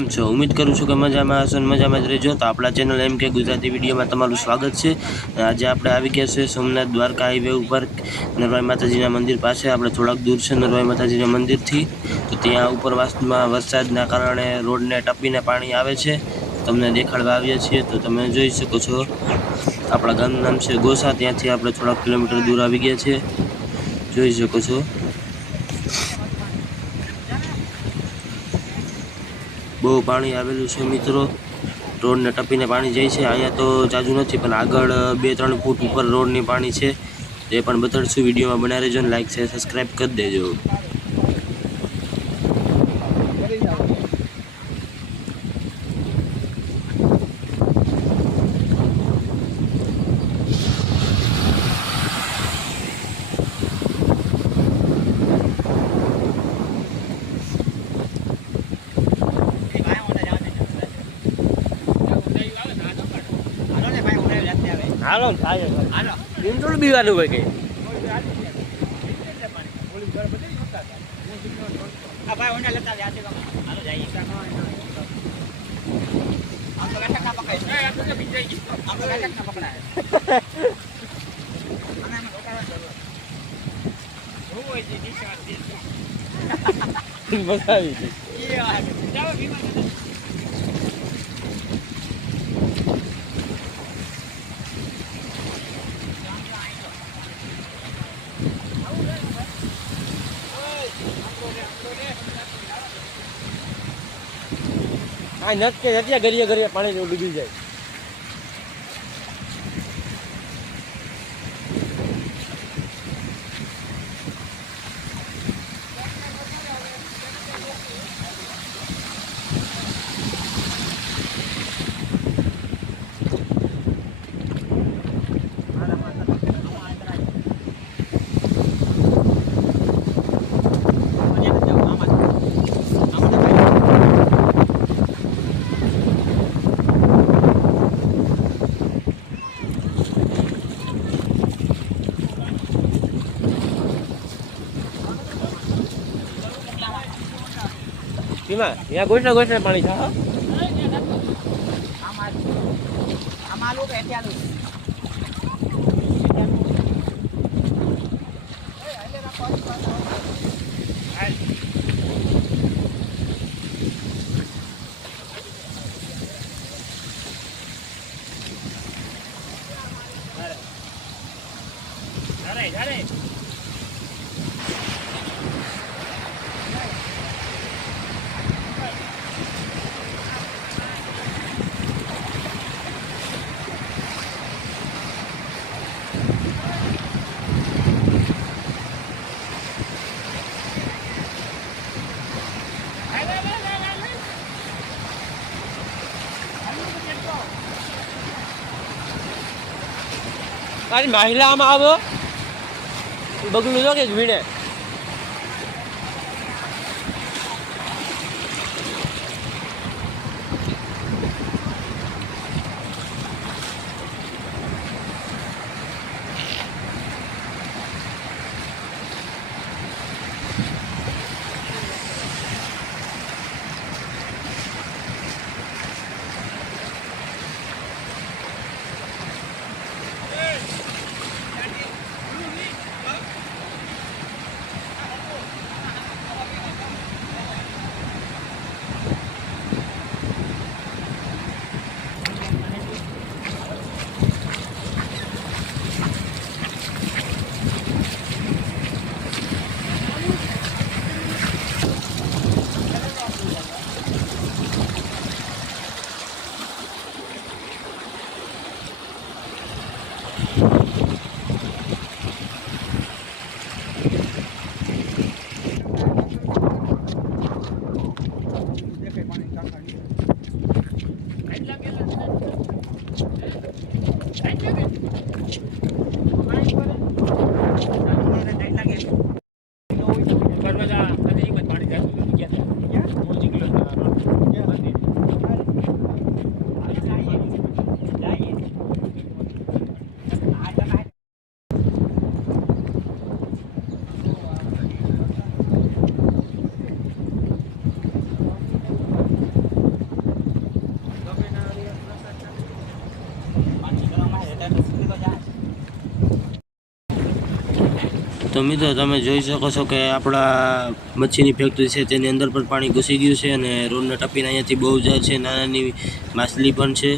કેમ છો? ઉમ્મીદ કરું છું કે મજામાં હશો ને મજામાં જ રહેજો. તો આપણા ચેનલ MK ગુજરાતી વિડીયોમાં તમારું સ્વાગત છે. આજે આપણે આવી ગયા છે સોમનાથ દ્વારકા હાઈવે ઉપર નરવાઈ માતાજીના મંદિર પાસે. આપણે થોડાક દૂર છે નરવાઈ માતાજીના મંદિરથી. તો ત્યાં ઉપરવાસમાં વરસાદના કારણે રોડને ટપીને પાણી આવે છે. તમને દેખાડવા આવ્યા છીએ. તો તમે જોઈ શકો છો આપણા ગામનું નામ છે ગોસા. ત્યાંથી આપણે થોડાક કિલોમીટર દૂર આવી ગયા છે, જોઈ શકો છો. બહુ પાણી આવેલું છે મિત્રો, રોડને ટપીને પાણી જાય છે. અહીંયા તો જાજુ નથી, પણ આગળ 2-3 ફૂટ ઉપર રોડની પાણી છે. એ પણ બતાડશું. વિડીયોમાં બનાવી રહેજો ને લાઈક શેર સબસ્ક્રાઈબ કરી દેજો. હાલો થાય હાલો ઇન્ટ્રોલ બીવાનું હોય કે આ ભાઈ ઓને લેતા આજે હાલો જઈએ આમ તો બેઠક ના પકડાય એ આમ તો બીજાઈ ગઈ આમ તો બેઠક ના પકડાય અને અમે રોકાવા જરૂર હું હોય છે દિશા બતાવી છે એ જાવ વિમાન આ નત કે જગ્યા ગરીએ ગરીએ પાણી ડૂબી જાય. यहाँ घोषणा घोषणा पानी था મારી મહિલામાં આવો બગલું જો કે ભીડે તો મિત્રો તમે જોઈ શકો છો કે આપણા મચ્છીની ફેક્ટરી છે તેની અંદર પણ પાણી ઘૂસી ગયું છે અને રોડને ટપીને અહીંયાથી બહુ જાય છે, નાની માછલી પણ છે।